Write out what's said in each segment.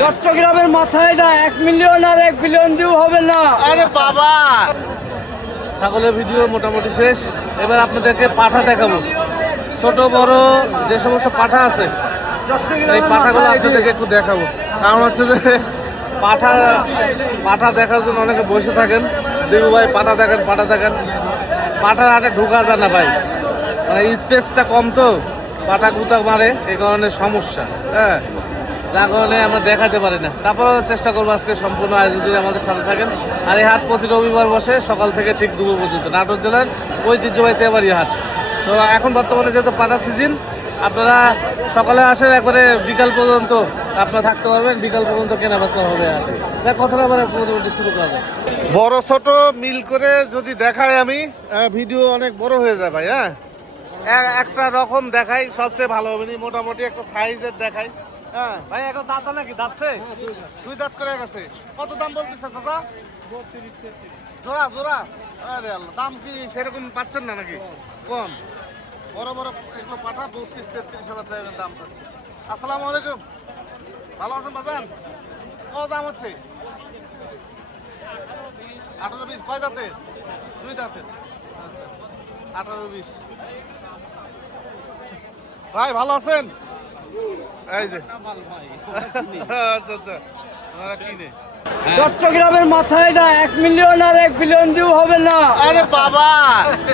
চট্টগ্রামের মাথায় না 1 মিলিয়ন আর 1 বিলিয়ন দিয়েও হবে না। আরে বাবা, ছাগলের ভিডিও মোটামুটি শেষ। এবার আপনাদেরকে পাঠা দেখাবো। ছোট বড় যে সমস্ত পাঠা আছে এই পাঠাগুলো আপনাদেরকে একটু দেখাবো। কারণ হচ্ছে যে পাঠা দেখার জন্য অনেকে বসে থাকেন, দেবু ভাই পাঠা দেখেন পাঠার হাটে ঢোকা যায় না ভাই, মানে স্পেসটা কম তো, পাঠা কুতা মারে, এই কারণে সমস্যা। হ্যাঁ, যার কারণে আমরা দেখাতে পারি না। তারপরেও চেষ্টা করবো আজকে সম্পূর্ণ আয়োজন যদি আমাদের সাথে থাকেন। আর এই হাট প্রতি রবিবার বসে সকাল থেকে ঠিক দুপুর পর্যন্ত, নাটোর জেলার ঐতিহ্যবাহী তেবাড়ি হাট। তো এখন বর্তমানে যেহেতু পাটা সিজন, আপনারা সকালে আসেন, একবারে বিকাল পর্যন্ত আপনারা থাকতে পারবেন, বিকাল পর্যন্ত কেনা বেচা হবে। আর কথাটা আবার মোটামুটি শুরু করা যায়। বড় ছোট মিল করে যদি দেখাই আমি, ভিডিও অনেক বড় হয়ে যায় ভাই। হ্যাঁ, একটা রকম দেখাই সবচেয়ে ভালো হবে। মোটামুটি একটা সাইজের দেখাই। হ্যাঁ ভাই, এখন দাঁত নাকি দাঁতছে? 2 দাঁত করে গেছে। কত দাম বলতেছে চাচা? জোড়া জোড়া? আরে আল্লাহ, দাম কি সেরকম পাচ্ছেন না নাকি? কম। বড় বড় এগুলো পাঠা 32-33 হাজার টাকার দাম পাচ্ছে। আসসালামু আলাইকুম, ভালো আছেন বাজান? কত দাম হচ্ছে? 18-20। কয় দাঁতের? 2 দাঁতের। আচ্ছা আচ্ছা, 18-20। ভাই ভালো আছেন? এই যে আচ্ছা আচ্ছা, ওনারা কিনে। চট্টগ্রামের মাথায় না 1 মিলিয়ন আর 1 বিলিয়ন দিয়েও হবে না। আরে বাবা,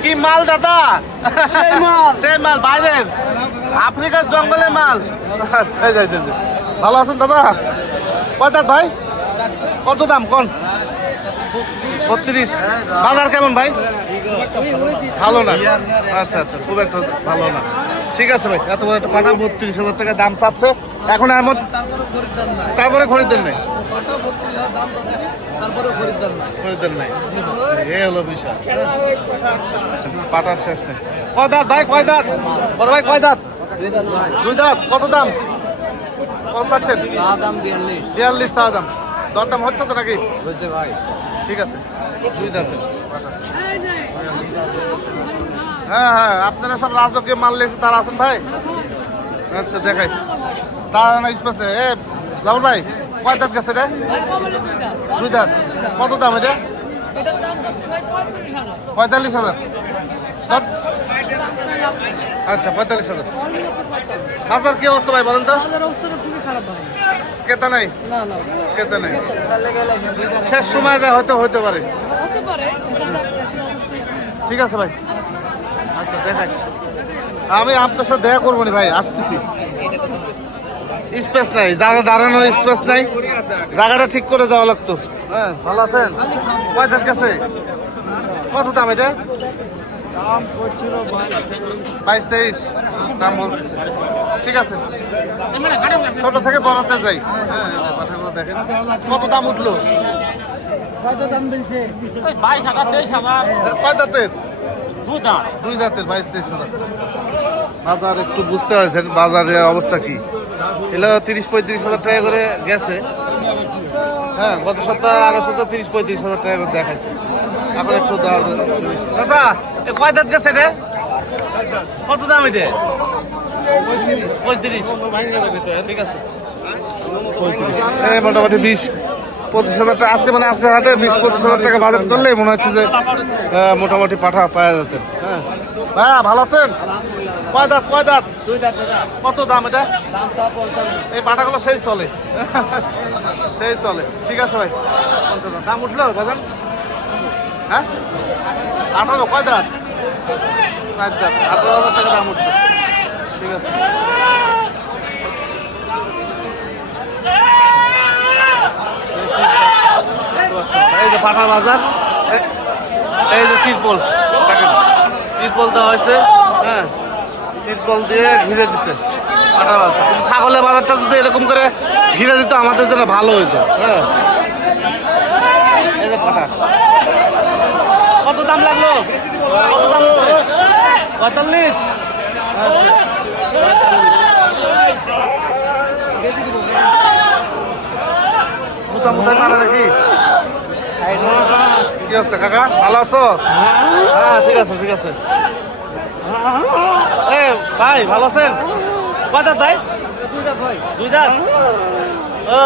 কি মাল দাদা? সেই মাল বাইরের আফ্রিকার জঙ্গলের মাল। ভালো আছেন দাদা? কয় দাঁত ভাই? কত দাম কোন? 32। বাজার কেমন ভাই? ভালো না। আচ্ছা আচ্ছা, খুব একটা ভালো না। ঠিক আছে ভাই, এত বড় একটা পাঠা 32 হাজার টাকা দাম চাচ্ছে এখন। এমন তারপরে খরিদ্দার নেই, খরিদ্দার নাই, এ হলো বিষয়। পাঠার শেষ নেই। কয় দাঁত ভাই? কয় দাঁত বড় ভাই? কয় দাঁত? 2 দাঁত। কত দাম? কত পাচ্ছেন? 42 চা দাম। দরদাম হচ্ছে তো নাকি? ভাই ঠিক আছে, 2 দাঁতের। হ্যাঁ হ্যাঁ, আপনারা সব রাজকীয় মাল লেগেছে, তারা আছেন ভাই? আচ্ছা দেখাই, তার না স্পেস নেই। এ জামর ভাই, কয় দাঁত গেছে রে? 2 দাঁত। কত দাম এটা? 45,000। আচ্ছা, 45,000। বাজার কি অবস্থা ভাই বলেন তো? ক্রেতা নাই? ক্রেতা নাই। শেষ সময় যায় হয়তো হতে পারে। ঠিক আছে ভাই, আচ্ছা দেখাই। আমি আপনার সাথে দেখা করবো নি ভাই, আসতেছি। স্পেস নাই, জায়গা দাঁড়ানোর স্পেস নাই, জায়গাটা ঠিক করে দেওয়া লাগতো। হ্যাঁ, ভালো আছেন? কয় দাঁত গেছে? কত দাম এটা? 22-23 দাম বলতেছে। ঠিক আছে, ছোট থেকে বড়তে যাই। হ্যাঁ, পাঠাগুলো দেখেন কত দাম উঠলো। কত দাম বলছে? 22,000-23,000। কয় দাঁতের? 2 দাঁতের। 22-23 হাজার। বাজার একটু বুঝতে পারছেন বাজারের অবস্থা কি। এগুলো 30-35 হাজার টাকা করে গেছে। হ্যাঁ, গত সপ্তাহ আগের সপ্তাহ 30-35 হাজার টাকা করে দেখাইছে। এখন একটু চাচা, কয় দাঁত গেছে রে? কত দাম এটা? 35। ঠিক আছে, 35। মোটামুটি 20-25 হাজার টাকা আজকে, মানে আজকে হাটে 20-25 হাজার টাকা বাজেট করলে মনে হচ্ছে যে মোটামুটি পাঠা পাওয়া যেত। হ্যাঁ ভাইয়া, ভালো আছেন? কয় দাঁত? কয় দাঁত? 2 দাঁত দাদা। কত দাম এটা? দাম 55। এই পাঠাগুলো সেই চলে, সেই চলে। ঠিক আছে ভাই, দাম উঠলো বাজার? হ্যাঁ, 18। কয় দাঁত? 4 দাঁত। 18,000 টাকা দাম উঠছে। ঠিক আছে, এই যে পাঠা বাজার, এই যে তিরপল দেখেন, তিরপল দেওয়া হয়েছে। হ্যাঁ, তিরপল দিয়ে ঘিরে দিচ্ছে পাঠা বাজার। কিন্তু ছাগলের বাজারটা যদি এরকম করে ঘিরে দিত আমাদের জন্য ভালো হইতো। হ্যাঁ, এই যে পাঠা। কত দাম লাগলো? কত দাম হচ্ছে? 45। আচ্ছা, 45। মুতা মুতাই মারে নাকি? কি হচ্ছে কাকা, ভালো আছো? হ্যাঁ, ঠিক আছে ঠিক আছে। ভাই ভালো আছেন? কয় দাঁত ভাই? 2 দাঁত।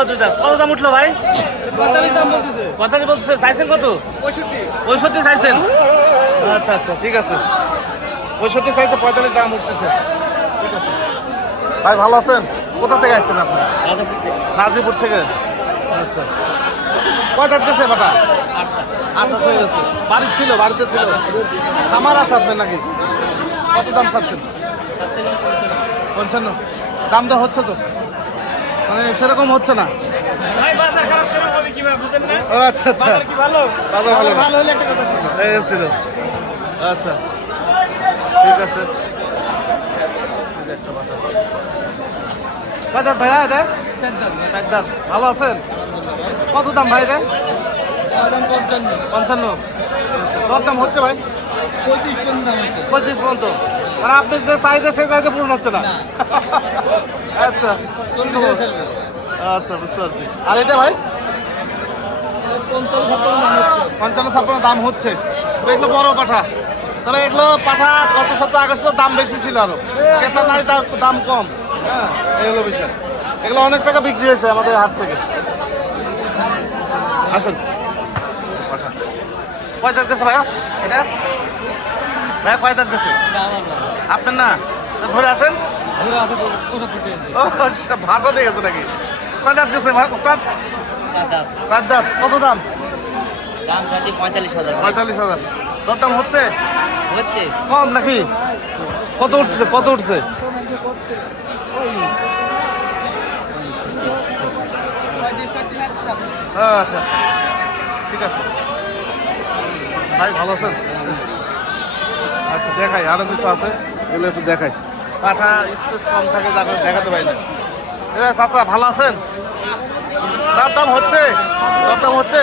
দুই দাঁত। কত দাম উঠলো ভাই? 45 বলতেছে। চাইছেন কত? 65 চাইছেন? আচ্ছা আচ্ছা, ঠিক আছে। 65 চাইছে, 45 দাম উঠতেছে। ঠিক আছে ভাই, ভালো আছেন? কোথা থেকে আসছেন আপনি? নাজিপুর থেকে। আচ্ছা, কয় দাঁত গেছে বাটা? 8 দাঁত হয়ে গেছে। বাড়ির ছিল, বাড়িতে ছিল? খামার আছে আপনার নাকি? কত দাম চাচ্ছেন? 55। দাম তো হচ্ছে তো, মানে সেরকম হচ্ছে না। ও আচ্ছা আচ্ছা, ভালো ভালো ছিল। আচ্ছা ঠিক আছে। কয় দাঁত ভাইয়া এটা? 4 দাঁত। ভালো আছেন? কত দাম ভাই এটা? 55। দর দাম হচ্ছে ভাই? 35 পর্যন্ত। মানে আপনি যে চাহিদা সে চাহিদা পূরণ হচ্ছে না। আচ্ছা আচ্ছা, বুঝতে পারছি। আর এটা ভাই? 55-56 দাম হচ্ছে। এগুলো বড় পাঠা, তবে এগুলো পাঠা গত সপ্তাহ আগের সপ্তাহ দাম বেশি ছিল, আরো কেসা নাই, তার দাম কম। হ্যাঁ, এগুলো বিষয়। এগুলো অনেক টাকা বিক্রি হয়েছে আমাদের হাট থেকে। আসেন। পাঠা কয় দাঁত গেছে ভাইয়া এটা? ভাইয়া কয় দাঁত গেছে? আপনার না, ধরে আছেন? ও আচ্ছা, ভাষা দিয়ে গেছে নাকি? কয় দাঁত গেছে ভাই ওস্তাদ? 4 দাঁত। কত দাম? 45,000। দর দাম হচ্ছে? কম নাকি? কত উঠছে? কত উঠছে? আচ্ছা আচ্ছা, ঠিক আছে ভাই, ভালো আছেন? আচ্ছা, দেখাই আরো কিছু আছে, এগুলো একটু দেখাই। পাঠা স্পেস কম থাকে, যা করে দেখাতে পারি না। চাচা ভালো আছেন? দাম হচ্ছে? দাম হচ্ছে?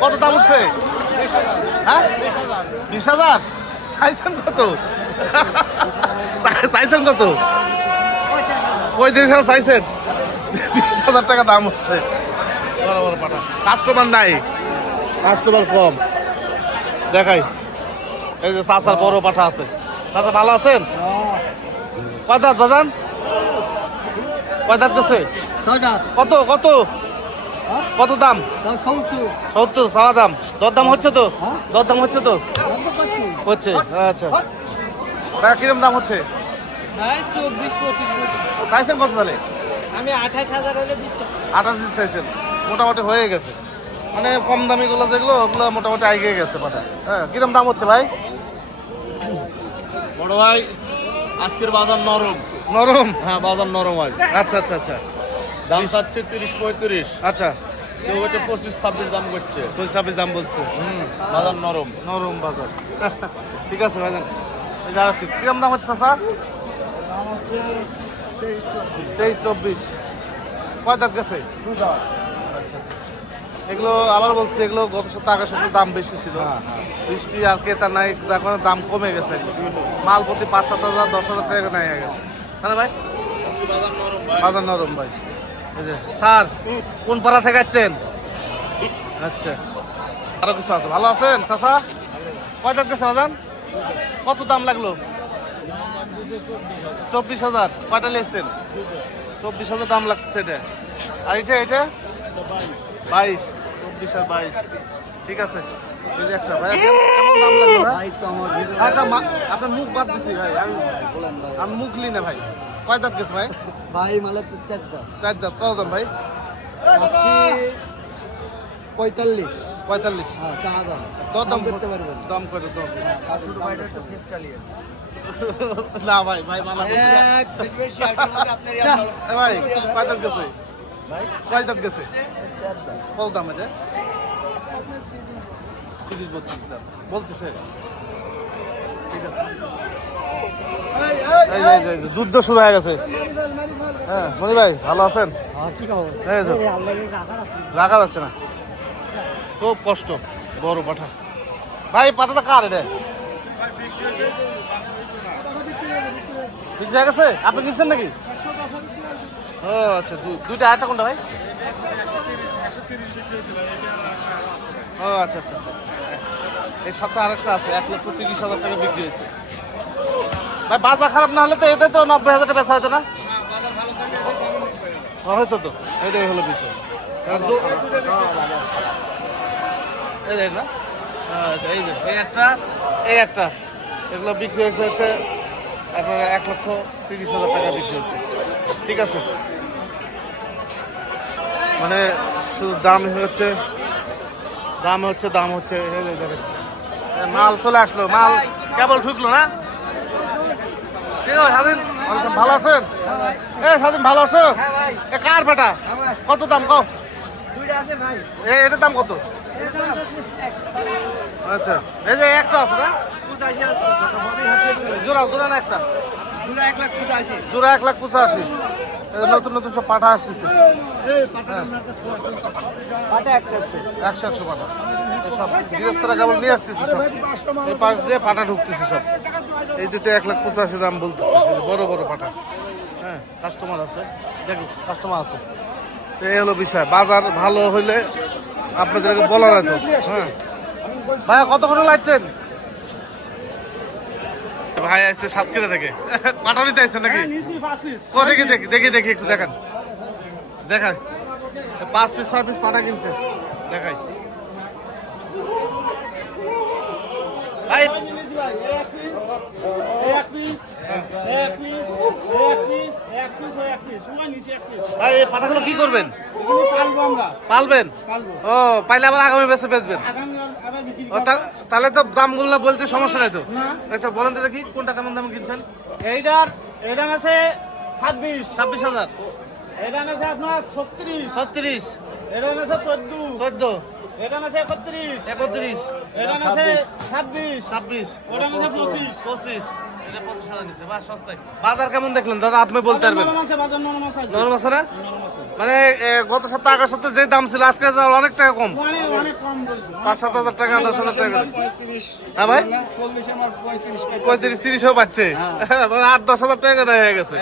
কত দাম উঠছে? হ্যাঁ, 20,000। চাইছেন কত? চাইছেন কত? 35,000 চাইছেন? 20,000 টাকা দাম হচ্ছে। বড় বড় পাঠা, কাস্টমার নাই, কাস্টমার কম। দেখাই, এই যে চাচার বড় পাঠা আছে। চাচা ভালো আছেন? কয় দাঁত বাজান? কয় দাঁত গেছে? কত কত কত দাম? 70 চাওয়া দাম। দর দাম হচ্ছে তো? দর দাম হচ্ছে তো? হচ্ছে। আচ্ছা, কিরম দাম হচ্ছে? 24-25। চাইছেন কত তাহলে? আমি 28,000 হলে দিচ্ছি। 28 দিন চাইছেন, মোটামুটি হয়ে গেছে। মানে কম দামি গুলো যেগুলো, ওগুলো মোটামুটি আগে গেছে পাঠা। হ্যাঁ, কিরম দাম হচ্ছে ভাই? বড় ভাই, আজকের বাজার নরম। নরম? হ্যাঁ, বাজার নরম আজ। আচ্ছা আচ্ছা আচ্ছা, দাম চাচ্ছে 30-35। আচ্ছা, কেউ হচ্ছে 25-26 দাম করছে। 26 দাম বলছে। বাজার নরম। নরম বাজার। ঠিক আছে ভাইজান, এই যে আরেকটি। কিরম দাম হচ্ছে চাচা? 23-24। কয় দাঁত গেছে? আচ্ছা আচ্ছা। এগুলো আবার বলছি, এগুলো গত সপ্তাহ আগের সপ্তাহে দাম বেশি ছিল। বৃষ্টি আর ক্রেতা নাই, যার কারণে দাম কমে গেছে। মাল প্রতি 5-7 হাজার 10,000 টাকা নাই হয়ে গেছে। তাহলে ভাই বাজার নরম ভাই। বাজার নরম ভাই। এই যে স্যার, কোন পাড়া থেকে আসছেন? আচ্ছা, আরো কিছু আছে। ভালো আছেন চাচা? কয় দাঁত গেছে বাজান? কত দাম লাগলো? 24,000। কয়টা নিয়েছেন? 24,000 দাম লাগছে এটা। আর এটা এটা 22। 24 আর 22। ঠিক আছে, এই যে একটা ভাই, কেমন দাম লাগলো ভাই? আচ্ছা, আপনার মুখ বাদ দিছি ভাই, আমি মুখ লি না ভাই। কয় দাঁত গেছে ভাই? ভাই মালা 4 দাম। 4 দাঁত। কত দাম ভাই? 45। 45। হ্যাঁ, চা দাম। দর দাম করতে পারবেন। দাম করে দাম। কাকুর বাইরে তো ফেস চালিয়ে। না ভাই, ভাই মালা ভাই, কয় দাঁত গেছে? কয় দাঁত গেছে? 4 দাম। কত দাম এটা? 30-32 দাম বলতেছে। ঠিক আছে, এই যে যুদ্ধ শুরু হয়ে গেছে। হ্যাঁ মনি ভাই, ভালো আছেন? কি খবর? এই যে রাখা যাচ্ছে না, খুব কষ্ট। বড় পাঠা ভাই, পাঠাটা কার এটা? বিক্রি হয়ে গেছে? আপনি কিনছেন নাকি? ও আচ্ছা, দুইটা। আরেকটা কোনটা ভাই? ও আচ্ছা আচ্ছা আচ্ছা, এর সাথে আরেকটা আছে, 1,30,000 টাকা বিক্রি হয়েছে। ভাই বাজার খারাপ না হলে তো এটা তো 90,000 টাকা বেচা হতো না? হয়তো তো এটাই হলো বিষয় এই দেখ না আচ্ছা, এই যে এই একটা এগুলো বিক্রি হচ্ছে আপনার 1,30,000 টাকা বিক্রি হচ্ছে। ঠিক আছে, মানে শুধু দাম হচ্ছে এই যে দেখেন মাল চলে আসলো, মাল কেবল ঢুকলো না। ঠিক আছে স্বাধীন, ভালো আছেন? স্বাধীন ভালো আছো? এ কার বেটা? কত দাম কও? এটার দাম কত? আচ্ছা, এই যে একটা আছে না, জোড়া না একটা জোড়া 1,85,000। নতুন নতুন সব পাঠা আসতেছে, 100 পাঠা সব গৃহস্থরা কেবল নিয়ে আসতেছে সব, এই পাশ দিয়ে পাঠা ঢুকতেছে সব। এই দিতে 1,85,000 দাম বলতেছে, বড় বড় পাঠা। হ্যাঁ, কাস্টমার আছে, দেখো কাস্টমার আছে। তো এই হলো বিষয়, বাজার ভালো হইলে আপনাদেরকে বলা যেত। হ্যাঁ ভাইয়া, কত করে লাগছেন? ভাই আসছে সাতক্ষীরা থেকে, পাঠা নিতে আসছেন নাকি? দেখি একটু দেখান 5 পিস 6 পিস পাঠা কিনছে, দেখাই ভাই। ভাই এই পাঠাগুলো কি করবেন? পালবেন? ও, পাইলে আবার আগামী বেচবেন? তাহলে তো দামগুলো বলতে সমস্যা নাই তো। আচ্ছা বলেন তো দেখি কোনটা কেমন দাম কিনছেন? এইটা আছে 26,000। এটা আছে আপনার 36, 36, এটা আছে 14, 14, এটা আছে 31, 31, এটা আছে 26, 26, ওটা আছে 25, 25। এটা 25,000 নিছে, বাহ সস্তায়। বাজার কেমন দেখলেন দাদা, আপনি বলতে পারবেন? নরম আছে, বাজার নরম আছে, নরম আছে না? নরম আছে। মানে গত সপ্তাহ আগের সপ্তাহে যে দাম ছিল আজকে অনেক টাকা কম, অনেক কম বলছো। 5-7 হাজার টাকা 10,000 টাকা। হ্যাঁ ভাই, 35-30ও পাচ্ছে, মানে 8-10 হাজার টাকা দেয় হয়ে গেছে।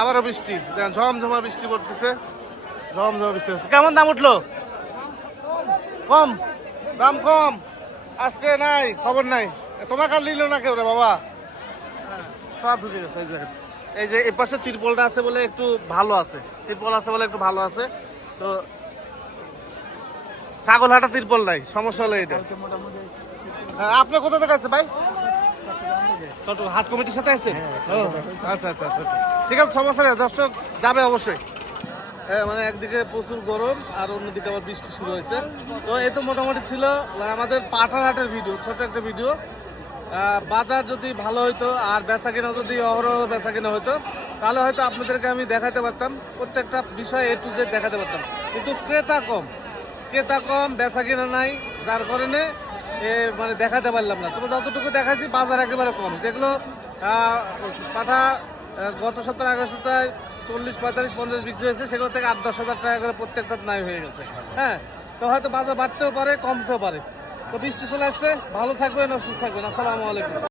আবারও বৃষ্টি, দেখেন ঝমঝমা বৃষ্টি পড়তেছে, ঝমঝমা বৃষ্টি হচ্ছে। কেমন দাম উঠলো? দাম কম আজকে, নাই খবর নাই। তোমাকে আর নিল না কেউ রে বাবা, সব ঢুকে গেছে। এই যে এই পাশে তিরপলটা আছে বলে একটু ভালো আছে, তো ছাগলহাটা তিরপল নাই, সমস্যা হলো এটা। আপনি কোথা থেকে আছে ভাই? হাট কমিটির সাথে আছে? আচ্ছা, ঠিক আছে, সমস্যা নেই, দর্শক যাবে অবশ্যই। মানে একদিকে প্রচুর গরম আর অন্যদিকে আবার বৃষ্টি শুরু হয়েছে। তো এই তো মোটামুটি ছিল আমাদের পাঠার হাটের ভিডিও, ছোট একটা ভিডিও। বাজার যদি ভালো হইতো আর বেচা কিনা যদি অহরহ বেচা কিনা হইতো, তাহলে হয়তো আপনাদেরকে আমি দেখাতে পারতাম, প্রত্যেকটা বিষয় A to Z দেখাতে পারতাম। কিন্তু ক্রেতা কম, বেচা কিনা নাই, যার কারণে মানে দেখাতে পারলাম না। তবে যতটুকু দেখাইছি বাজার একেবারে কম, যেগুলো পাঠা গত সপ্তাহে আগের সপ্তাহে 40, 45, 50 বিক্রি হয়েছে, সেগুলো থেকে 8-10 হাজার টাকা করে প্রত্যেকটা নাই হয়ে গেছে। হ্যাঁ, তো হয়তো বাজার বাড়তেও পারে, কমতেও পারে। তো বৃষ্টি চলে আসছে, ভালো থাকবেন, সুস্থ থাকবেন। আসসালামু আলাইকুম।